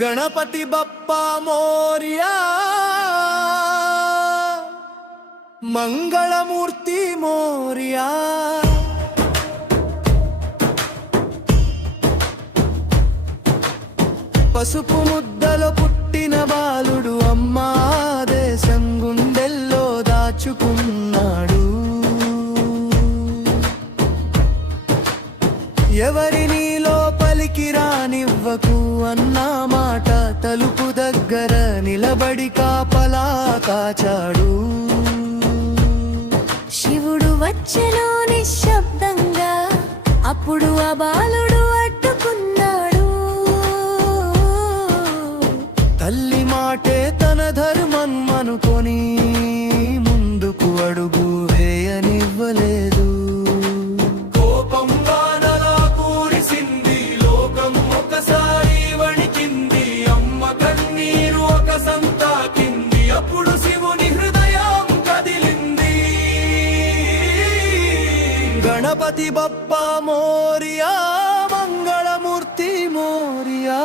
గణపతి బప్పా మోరియా, మంగళమూర్తి మోరియా. పసుపు ముద్దలో పుట్టిన బాలుడు అమ్మా దేశం గుండెల్లో దాచుకున్నాడు. ఎవరిని లోపలికి రానివ్వకు అన్న మాట తలుపు దగ్గర నిలబడి కాపలా కాచాడు. శివుడు వచ్చెను నిశ్శబ్దంగా, అప్పుడు ఆ బాలుడు అడ్డుకున్నాడు. తల్లి మాటే తన ధర్మం అనుకొని ముందుకు అడుగు వేయనివ్వలేదు. కోపంగా నలా కూరిసింది లోకం, ఒకసారి వణికింది. అమ్మ కన్నీరు ఒక సంతాకింది, అప్పుడు శివుని హృదయం కదిలింది. గణపతి బప్పా మోరియా, మంగళమూర్తి మోరియా.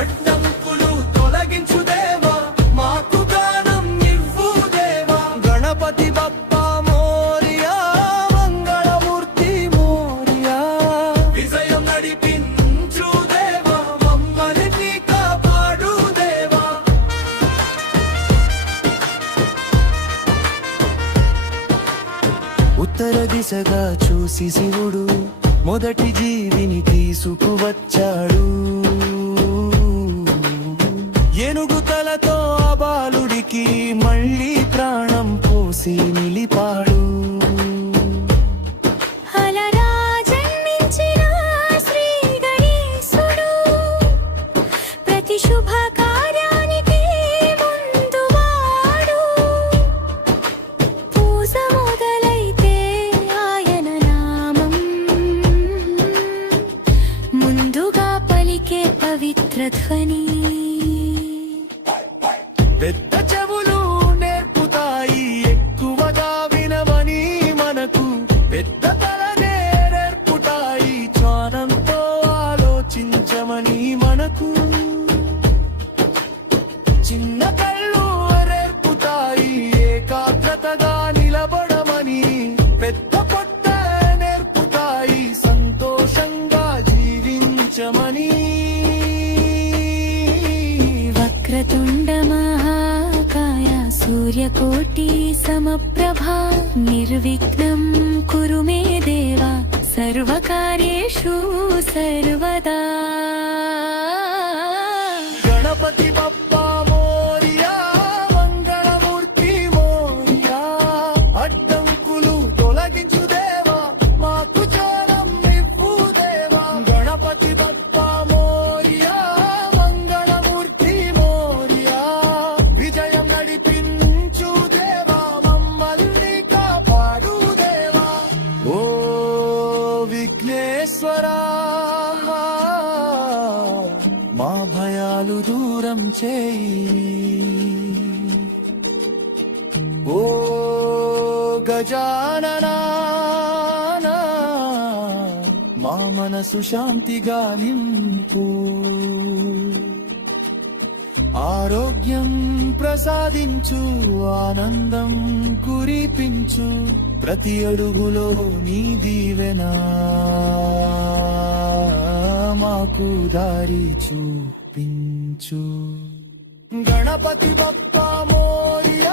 అడ్డంకులు తొలగించు దేవా, మాకు గానం ఇవ్వు దేవా. గణపతి బప్పా మోరియా, మంగళమూర్తి మోరియా. విజయం నడిపించు దేవా, మమ్మల్ని కాపాడు దేవా. ఉత్తర దిశగా చూసి శివుడు మొదటి జీవిని తీసుకువచ్చాడు. ఏనుగు తలతో ఆ బాలుడికి మళ్ళీ ప్రాణం పోసి నిలిపాడు. అలరా జన్మించిన శ్రీ గణేశుడు ప్రతి శుభ కార్యానికి ముందువాడు. పూజ మొదలైతే ఆయన నామం ముందుగా పలికే పవిత్ర ధ్వని. పెద్ద చెవులు నేర్పుతాయి ఎక్కువగా వినవని మనకు, పెద్ద తలనే నేర్పుతాయి జ్ఞానంతో ఆలోచించమని మనకు. చిన్న కళ్ళు నేర్పుతాయి ఏకాగ్రతగా నిలబడమని, పెద్ద పొట్ట నేర్పుతాయి సంతోషంగా జీవించమని. వక్రతుండ మహాకాయ సూర్యకోటి సమప్రభా, నిర్విఘ్నం కురు మే దేవా, సర్వకార్యేషు సర్వదా. గణపతి బప్పా మోరియా, మంగళమూర్తి మోరియా. అడ్డంకులు తొలగించు దేవా, మాకు జ్ఞానం ఇవ్వు దేవా. గణపతి బప్పా మోరియా, మంగళమూర్తి మోరియా. విజయం నడిపించు దేవా, మమ్మల్ని కాపాడు దేవా. ఓ విఘ్నేశ్వరా, మా భయాలు దూరం చేయి. ఓ గజాననా, మా మనసు శాంతిగా నింపు. ఆరోగ్యం ప్రసాదించు, ఆనందం కురిపించు. ప్రతి అడుగులో నీ దీవెనా మాకు దారి చూపించు. గణపతి బప్పా మోరియా.